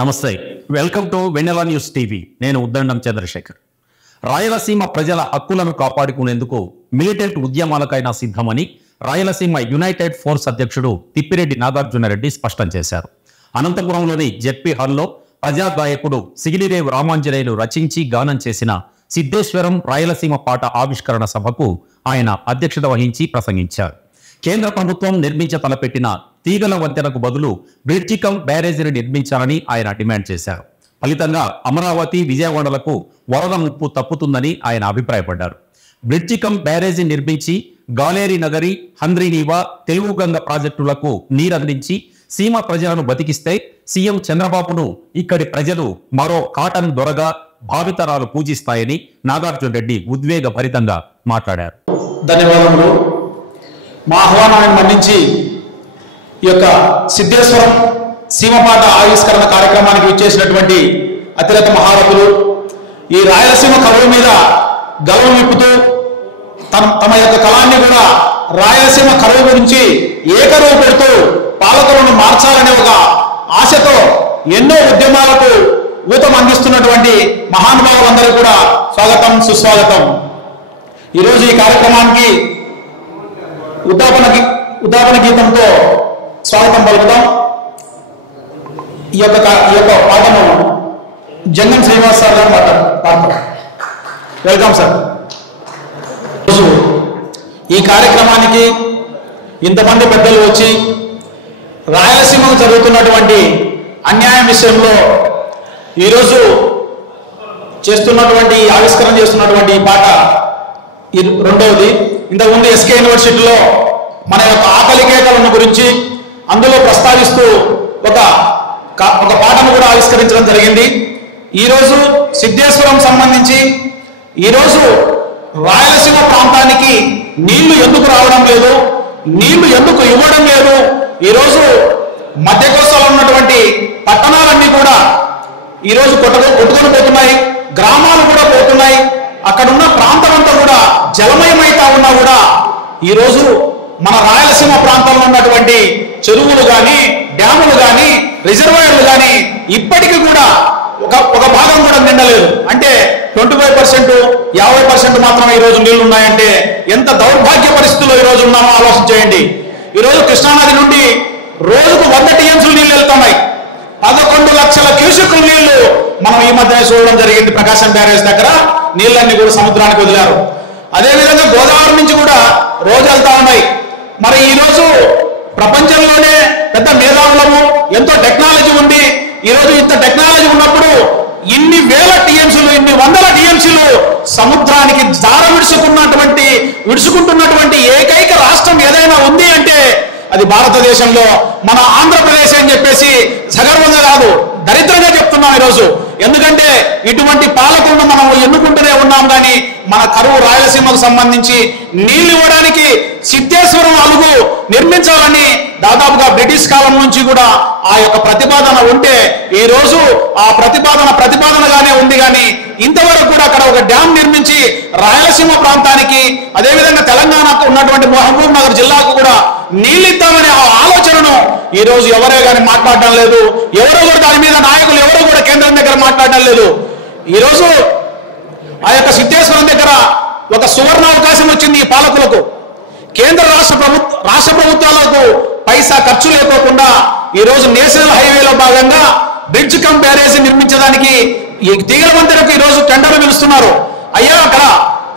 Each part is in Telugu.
నమస్తే, welcome to Vennela news TV. నేను ఉద్దండం చంద్రశేఖర్. రాయలసీమ ప్రజల హక్కులను కాపాడుకునేందుకు మిలిటెంట్ ఉద్యమాలకైనా సిద్ధమని రాయలసీమ యునైటెడ్ ఫోర్స్ అధ్యక్షుడు తిప్పిరెడ్డి నాగార్జునరెడ్డి స్పష్టం చేశారు. అనంతపురంలోని జెడ్పీ హాల్లో ప్రజాగాయకుడు సిగిలిరేవు రామాంజనేయులు రచించి గానం చేసిన సిద్ధేశ్వరం రాయలసీమ పాట ఆవిష్కరణ సభకు ఆయన అధ్యక్షత వహించి ప్రసంగించారు. కేంద్ర ప్రభుత్వం నిర్మించ తలపెట్టిన తీగల వంతెనకు బదులు బ్రిడ్జి కమ్ బ్యారేజీని నిర్మించాలని ఆయన డిమాండ్ చేశారు. ఫలితంగా అమరావతి, విజయవాడలకు వరద ముప్పు తప్పుతుందని ఆయన అభిప్రాయపడ్డారు. బ్రిడ్జి కమ్ బ్యారేజీ నిర్మించి గాలేరి నగరి, హంద్రీనీవా, తెలుగుగంగ ప్రాజెక్టులకు నీరందించి సీమ ప్రజలను బతికిస్తే సీఎం చంద్రబాబును ఇక్కడి ప్రజలు మరో కాటన్ దొరగా భావితరాలు పూజిస్తాయని నాగార్జున రెడ్డి ఉద్వేగభరితంగా మాట్లాడారు. ధన్యవాదములు. మా ఆహ్వానాన్ని మన్నించి ఈ యొక్క సిద్ధేశ్వరం సీమపాట ఆవిష్కరణ కార్యక్రమానికి విచ్చేసినటువంటి అతిరథ మహారథులు, ఈ రాయలసీమ కరువు మీద గర్వం విప్పుతూ తమ యొక్క కళాన్ని కూడా రాయలసీమ కరువు గురించి ఏకరువు పెడుతూ పాలకులను మార్చాలనే ఒక ఆశతో ఎన్నో ఉద్యమాలకు ఊతం అందిస్తున్నటువంటి మహానుభావులందరూ కూడా స్వాగతం, సుస్వాగతం. ఈరోజు ఈ కార్యక్రమానికి ఉద్దాపన గీతంతో స్వాగతం పలుకుతాం. ఈ యొక్క పాటను జంగం శ్రీనివాస్ సార్ గారు పాడతారు. Welcome sir. ఈరోజు ఈ కార్యక్రమానికి ఇంతమంది పెద్దలు వచ్చి రాయలసీమకు జరుగుతున్నటువంటి అన్యాయం విషయంలో ఈరోజు ఆవిష్కరణ చేస్తున్నటువంటి ఈ పాట రెండవది. ఇంతకుముందు ఎస్కే యూనివర్సిటీలో మన యొక్క ఆకలి కేకలను గురించి అందులో ప్రస్తావిస్తూ ఒక పాటను కూడా ఆవిష్కరించడం జరిగింది. ఈరోజు సిద్ధేశ్వరం సంబంధించి ఈరోజు రాయలసీమ ప్రాంతానికి నీళ్లు ఎందుకు రావడం లేదు, నీళ్లు ఎందుకు ఇవ్వడం లేదు, ఈరోజు మధ్య కోస్తాలో ఉన్నటువంటి పట్టణాలన్నీ కూడా ఈరోజు కొట్టుకొని పోతున్నాయి, గ్రామాలు కూడా పోతున్నాయి, అక్కడున్న ప్రాంతం అంతా కూడా జలమయమైతా ఉన్నా కూడా ఈరోజు మన రాయలసీమ ప్రాంతంలో ఉన్నటువంటి చెరువులు కానీ, డ్యాములు కానీ, రిజర్వాయర్లు కానీ ఇప్పటికీ కూడా ఒక భాగం కూడా నిండలేదు. అంటే 25%, 50% మాత్రమే ఈరోజు నీళ్లు ఉన్నాయంటే ఎంత దౌర్భాగ్య పరిస్థితుల్లో ఈరోజు ఉన్నామో ఆలోచన చేయండి. ఈరోజు కృష్ణానది నుండి రోజుకు 100 టీఎంసీలు నీళ్లు వెళ్తున్నాయి. 11 లక్షల క్యూసెక్కుల నీళ్లు మనం ఈ మధ్యనే చూడడం జరిగింది. ప్రకాశం బ్యారేజ్ దగ్గర నీళ్ళన్నీ కూడా సముద్రానికి వదిలారు. అదేవిధంగా గోదావరి నుంచి కూడా రోజు వెళ్తా ఉన్నాయి. మరి ఈరోజు ప్రపంచంలోనే పెద్ద మేధావులము, ఎంతో టెక్నాలజీ ఉంది. ఈరోజు ఇంత టెక్నాలజీ ఉన్నప్పుడు ఇన్ని వేల టీఎంసీలు, ఇన్ని వందల టీఎంసీలు సముద్రానికి జార విడుచుకుంటున్నటువంటి ఏకైక రాష్ట్రం ఏదైనా ఉంది అంటే అది భారతదేశంలో మన ఆంధ్రప్రదేశ్ అని చెప్పేసి సగర్వంగా కాదు, దరిద్రంగా చెప్తున్నాం ఈరోజు. ఎందుకంటే ఇటువంటి పాలకులను మనం ఎన్నుకుంటూనే ఉన్నాం, కానీ మన కరువు రాయలసీమకు సంబంధించి నీళ్లు ఇవ్వడానికి సిద్ధేశ్వరం అలుగు నిర్మించాలని దాదాపుగా బ్రిటిష్ కాలం నుంచి కూడా ఆ యొక్క ప్రతిపాదన ఉంటే ఈ రోజు ఆ ప్రతిపాదనగానే ఉంది, కానీ ఇంతవరకు కూడా అక్కడ ఒక డ్యామ్ నిర్మించి రాయలసీమ ప్రాంతానికి, అదేవిధంగా తెలంగాణకు ఉన్నటువంటి మహబూబ్ నగర్ జిల్లాకు కూడా నీళ్ళు ఇద్దామనే ఆ ఆలోచనను ఈ రోజు ఎవరే కానీ మాట్లాడడం లేదు. ఎవరో కూడా దాని మీద నాయకులు ఎవరో కూడా కేంద్రం దగ్గర మాట్లాడడం లేదు. ఈరోజు ఆ యొక్క సిద్ధేశ్వరం దగ్గర ఒక సువర్ణ అవకాశం వచ్చింది ఈ పాలకులకు. కేంద్ర రాష్ట్ర ప్రభుత్వాలకు పైసా ఖర్చు లేకోకుండా ఈరోజు నేషనల్ హైవేలో భాగంగా బ్రిడ్జ్ కమ్ బ్యారేజీ నిర్మించడానికి ఈ తీగల వంతెనకు ఈరోజు టెండర్లు పిలుస్తున్నారు. అయ్యా, అక్కడ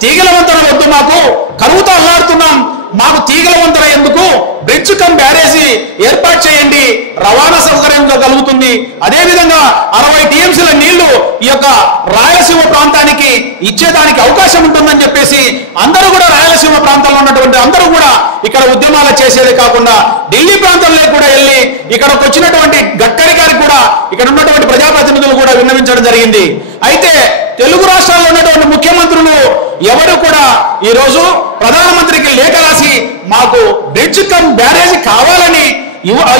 తీగల వంతెన వద్దు, మాకు కరువుతో అల్లాడుతున్నాం, మాకు తీగల వంతెన ఎందుకు, బ్రిడ్జ్ కమ్ బ్యారేజీ ఏర్పాటు చేయండి, రవాణా సౌకర్యం కలుగుతుంది, అదేవిధంగా 60 టీఎంసీల నీళ్లు ఈ యొక్క రాయలసీమ ప్రాంతానికి ఇచ్చేదానికి అవకాశం ఉంటుందని చెప్పేసి అందరూ కూడా రాయలసీమ ప్రాంతంలో ఉన్నటువంటి అందరూ కూడా ఇక్కడ ఉద్యమాలు చేసేది కాకుండా ఢిల్లీ ప్రాంతంలో కూడా వెళ్ళి ఇక్కడికి వచ్చినటువంటి గడ్కరీ గారికి కూడా ఇక్కడ ఉన్నటువంటి ప్రజాప్రతినిధులు కూడా విన్నవించడం జరిగింది. అయితే తెలుగు రాష్ట్రాల్లో ఉన్నటువంటి ముఖ్యమంత్రులు ఎవరు కూడా ఈరోజు ప్రధానమంత్రికి లేఖ రాసి మాకు బ్రిడ్జ్ కమ్ బ్యారేజీ కావాలని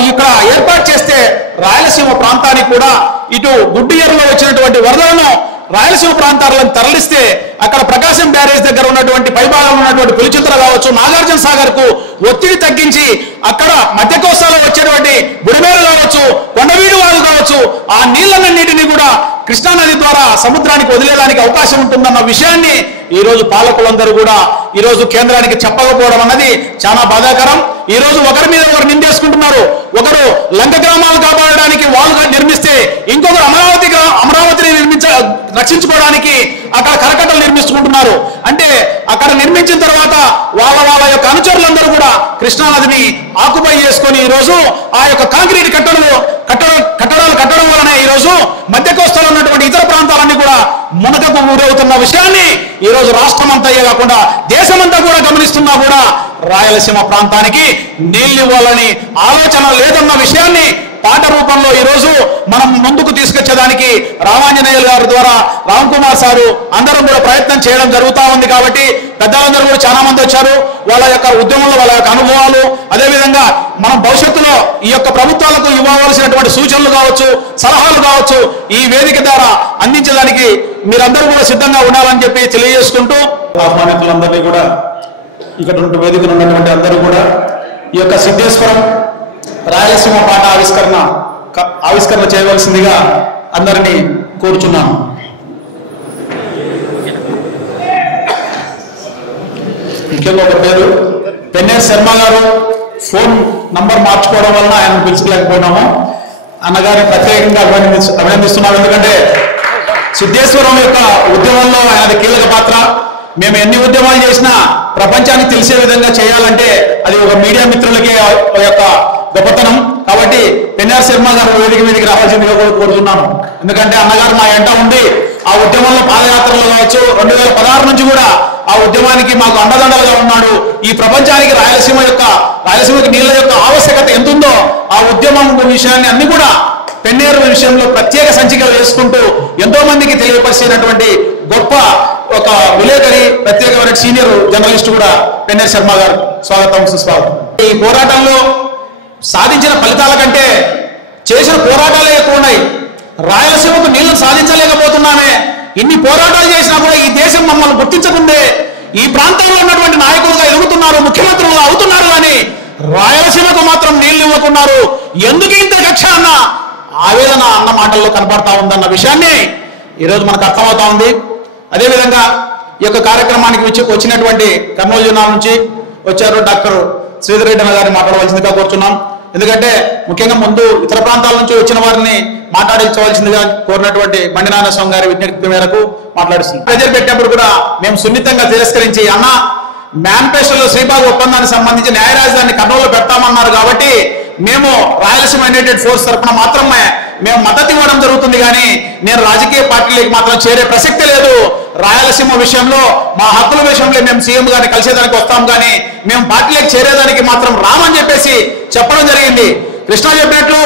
ఇక్కడ ఏర్పాటు చేస్తే రాయలసీమ ప్రాంతానికి కూడా ఇటు గుడ్డియర్లో వచ్చినటువంటి వరదలను రాయలసీమ ప్రాంతాలను తరలిస్తే అక్కడ ప్రకాశం బ్యారేజ్ దగ్గర ఉన్నటువంటి పైభాగంలో ఉన్నటువంటి పులిచింతల కావచ్చు, నాగార్జున సాగర్ కు ఒత్తిడి తగ్గించి అక్కడ మధ్య కోస్తాలో వచ్చేటువంటి బుడిమేరు కావచ్చు, కొండవీడు వాగు కావచ్చు, ఆ నీళ్లన్నింటినీ కూడా కృష్ణానది ద్వారా సముద్రానికి వదిలేయడానికి అవకాశం ఉంటుందన్న విషయాన్ని ఈ రోజు పాలకులందరూ కూడా ఈ రోజు కేంద్రానికి చెప్పకపోవడం అన్నది చాలా బాధాకరం. ఈ రోజు ఒకరి మీద ఒకరు నిందేసుకుంటున్నారు. ఒకరు లంక గ్రామాలు కాపాడడానికి వాళ్ళు నిర్మిస్తే ఇంకొకరు అమరావతిని రక్షించుకోవడానికి అక్కడ కరకట్టలు నిర్మించుకుంటున్నారు. అంటే అక్కడ నిర్మించిన తర్వాత వాళ్ళ యొక్క అనుచరులందరూ కూడా కృష్ణానదిని ఆకుపై చేసుకొని ఈ రోజు ఆ యొక్క కాంక్రీట్ కట్టడాలు కట్టడం వలనే ఈ రోజు మధ్య కోస్తాలో ఉన్నటువంటి ఇతర ప్రాంతాలన్నీ కూడా మునకకు ఊరవుతున్న విషయాన్ని ఈ రోజు రాష్ట్రం అంతా కాకుండా దేశమంతా కూడా గమనిస్తున్నా కూడా రాయలసీమ ప్రాంతానికి నీళ్లు ఇవ్వాలని ఆలోచన లేదన్న విషయాన్ని పాట రూపంలో ఈ రోజు మనం ముందుకు తీసుకొచ్చేదానికి రామాంజనేయులు గారి ద్వారా రామ్ కుమార్ సారు అందరం కూడా ప్రయత్నం చేయడం జరుగుతూ ఉంది. కాబట్టి పెద్దలందరూ కూడా చాలా మంది వచ్చారు. వాళ్ళ యొక్క ఉద్యమంలో వాళ్ళ యొక్క అనుభవాలు, అదేవిధంగా మనం భవిష్యత్తులో ఈ యొక్క ప్రభుత్వాలకు ఇవ్వవలసినటువంటి సూచనలు కావచ్చు, సలహాలు కావచ్చు ఈ వేదిక ద్వారా అందించడానికి మీరందరూ కూడా సిద్ధంగా ఉండాలని చెప్పి తెలియజేసుకుంటూ ఆహ్వానితులందరినీ కూడా ఇక్కడ వేదికలు ఉన్నటువంటి అందరూ కూడా ఈ యొక్క సిద్ధేశ్వరం రాయలసీమ పాట ఆవిష్కరణ చేయవలసిందిగా అందరినీ కోరుచున్నాను. ముఖ్యంగా ఒక పేరు పెన్నేరు శర్మ గారు ఫోన్ నంబర్ మార్చుకోవడం వలన ఆయన పిలుచుకోలేకపోయినాము. అన్నగారిని ప్రత్యేకంగా అభినందిస్తున్నాం. ఎందుకంటే సిద్ధేశ్వరం యొక్క ఉద్యమంలో ఆయనది కీలక పాత్ర. మేము ఎన్ని ఉద్యమాలు చేసినా ప్రపంచానికి తెలిసే విధంగా చేయాలంటే అది ఒక మీడియా మిత్రులకే యొక్క గొప్పతనం. కాబట్టి పెన్నేరు శర్మ గారు వేదిక మీదకి రావాల్సిందిగా కూడా కోరుతున్నాను. ఎందుకంటే అన్నగారు మా ఎంట ఉండి ఆ ఉద్యమంలో పాదయాత్రలు కావచ్చు 2016 నుంచి కూడా ఆ ఉద్యమానికి మాకు అండదండలుగా ఉన్నాడు. ఈ ప్రపంచానికి రాయలసీమకి నీళ్ల యొక్క ఆవశ్యకత ఎంతుందో ఆ ఉద్యమం విషయాన్ని అన్ని కూడా పెన్నేరు విషయంలో ప్రత్యేక సంచికలు వేసుకుంటూ ఎంతో మందికి తెలియపరిచినటువంటి గొప్ప ఒక విలేకరి, ప్రత్యేకమైన సీనియర్ జర్నలిస్ట్ కూడా పెన్నేరు శర్మ గారు. స్వాగతం, సుస్వాగతం. ఈ పోరాటంలో సాధించిన ఫలితాల కంటే చేసిన పోరాటాలే ఎక్కువ ఉన్నాయి. రాయలసీమకు నీళ్లను సాధించలేకపోతున్నామే. ఇన్ని పోరాటాలు చేసినా కూడా ఈ దేశం మమ్మల్ని గుర్తించకుండే ఈ ప్రాంతంలో ఉన్నటువంటి నాయకులుగా ఎదుగుతున్నారు, ముఖ్యమంత్రులుగా అవుతున్నారు, కానీ రాయలసీమకు మాత్రం నీళ్లు ఇవ్వకున్నారు. ఎందుకు ఇంత కక్ష అన్న ఆవేదన అన్న మాటల్లో కనపడతా ఉందన్న విషయాన్ని ఈరోజు మనకు అర్థమవుతా ఉంది. అదేవిధంగా ఈ యొక్క కార్యక్రమానికి వచ్చినటువంటి కర్నూలు జిల్లా నుంచి వచ్చారు డాక్టర్ శ్రీధర్ రెడ్డి అన్న గారిని మాట్లాడవలసిందిగా కోరుచున్నాం. ఎందుకంటే ముఖ్యంగా ముందు ఇతర ప్రాంతాల నుంచి వచ్చిన వారిని మాట్లాడించవలసిందిగా కోరినటువంటి బండి నారాయణ స్వామి గారి విజ్ఞప్తి మేరకు మాట్లాడుతుంది. ప్రెజర్ పెట్టినప్పుడు కూడా మేము సున్నితంగా తిరస్కరించి అన్న మేనిఫెస్టోలో శ్రీబాగ్ ఒప్పందానికి సంబంధించి న్యాయ రాజధానిని కర్నూలులో పెడతామన్నారు కాబట్టి మేము రాయలసీమ యునైటెడ్ ఫోర్స్ తరఫున మాత్రమే మేము మద్దతు ఇవ్వడం జరుగుతుంది. కానీ నేను రాజకీయ పార్టీలకు మాత్రం చేరే ప్రసక్తి లేదు. రాయలసీమ విషయంలో మా హక్కుల విషయంలో మేము సీఎం గారిని కలిసేదానికి వస్తాం, కానీ మేము పార్టీలకు చేరేదానికి మాత్రం రామని చెప్పేసి చెప్పడం జరిగింది. కృష్ణ చెప్పినట్లు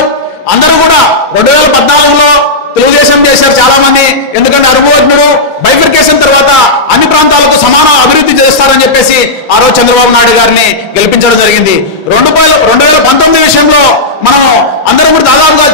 అందరూ కూడా 2014లో తెలుగుదేశం చేశారు చాలా మంది. ఎందుకంటే అనుభవజ్ఞుడు, బైఫర్కేషన్ తర్వాత అన్ని ప్రాంతాలకు సమాన అభివృద్ధి చేస్తారని చెప్పేసి ఆ రోజు చంద్రబాబు నాయుడు గారిని గెలిపించడం జరిగింది. 2019 విషయంలో మనం అందరం కూడా దాదాపుగా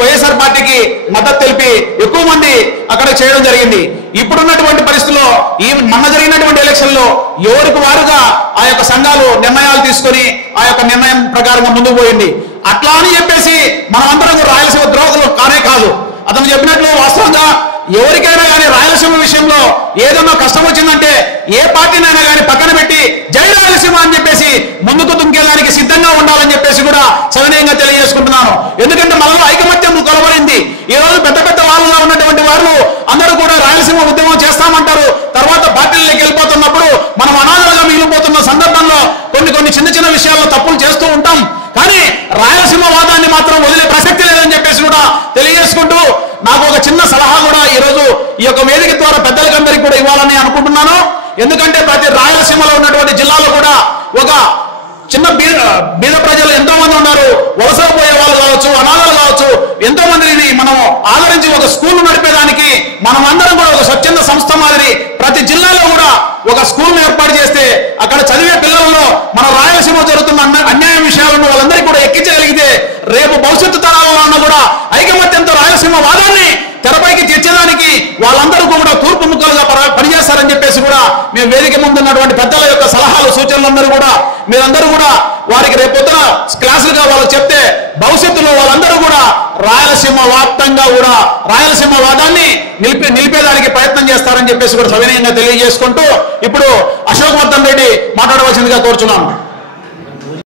వైఎస్ఆర్ పార్టీకి మద్దతు తెలిపి ఎక్కువ మంది అక్కడ చేయడం జరిగింది. ఇప్పుడున్నటువంటి పరిస్థితుల్లో ఈ మొన్న జరిగినటువంటి ఎలక్షన్ లో ఎవరికి వారుగా ఆ యొక్క సంఘాలు నిర్ణయాలు తీసుకొని ఆ యొక్క నిర్ణయం ప్రకారంగా ముందుకు పోయింది. అట్లా అని చెప్పేసి మనమందరం రాయలసీమ ద్రోహులు కానే కాదు. అతను చెప్పినట్లు వాస్తవంగా ఎవరికైనా కానీ రాయలసీమ విషయంలో ఏదన్నా కష్టం వచ్చిందంటే ఏ పార్టీనైనా కానీ పక్కన పెట్టి జై రాయలసీమ అని చెప్పేసి ముందుకు దుంకేదానికి సిద్ధంగా ఉండాలని చెప్పేసి కూడా సవినయంగా తెలియజేసుకుంటున్నాను. ఎందుకంటే మనలో ఐకమత్యం కొలబడింది. ఈ రోజు పెద్ద పెద్ద వాళ్ళుగా ఉన్నటువంటి వారు అందరూ కూడా రాయలసీమ ఉద్యమం చేస్తామంటారు. తర్వాత పార్టీలకు వెళ్ళిపోతున్నప్పుడు మనం అనాథలుగా మిగిలిపోతున్న సందర్భంలో కొన్ని చిన్న విషయాల్లో తప్పులు చేస్తూ ఉంటాం. కానీ రాయలసీమ వాదాన్ని మాత్రం వదిలే ప్రసక్తి లేదని చెప్పేసి కూడా తెలియజేసుకుంటూ నాకు ఒక చిన్న సలహా కూడా ఈరోజు ఈ యొక్క వేదిక ద్వారా పెద్దలకందరికీ కూడా ఇవ్వాలని అనుకుంటున్నాను. ఎందుకంటే ప్రతి రాయలసీమలో ఉన్నటువంటి జిల్లాలో కూడా ఒక చిన్న బీద ప్రజలు ఎంతో మంది ఉన్నారు. వలసలు పోయే వాళ్ళు కావచ్చు, అనాథలు కావచ్చు, ఎంతో మందిని మనం ఆదరించి ఒక స్కూల్ నడిపేదానికి మనం అందరం కూడా ఒక స్వచ్ఛంద సంస్థ మాదిరి ప్రతి జిల్లాలో కూడా ఒక స్కూల్ ఏర్పాటు చేస్తే అక్కడ చదివే పిల్లలలో మన రాయలసీమ జరుగుతున్న అన్యాయ విషయాలను వాళ్ళందరికీ కూడా ఎక్కించగలిగితే రేపు భవిష్యత్తు తరాలలో కూడా ఐకమత్యంతో రాయలసీమ వాదాన్ని తెరపైకి తెచ్చేదానికి వాళ్ళందరూ కూడా మేము వేదిక ముందు ఉన్నటువంటి పెద్దల యొక్క సలహాలు సూచనలందరూ కూడా మీరందరూ కూడా వారికి రేపొద్దున క్లాసులుగా వాళ్ళకి చెప్తే భవిష్యత్తులో వాళ్ళందరూ కూడా రాయలసీమ వ్యాప్తంగా కూడా రాయలసీమ వాదాన్ని నిలిపేదానికి ప్రయత్నం చేస్తారని చెప్పేసి కూడా సవినయంగా తెలియజేసుకుంటూ ఇప్పుడు అశోక్ వర్ధన్ రెడ్డి మాట్లాడవలసిందిగా కోరుచున్నాను.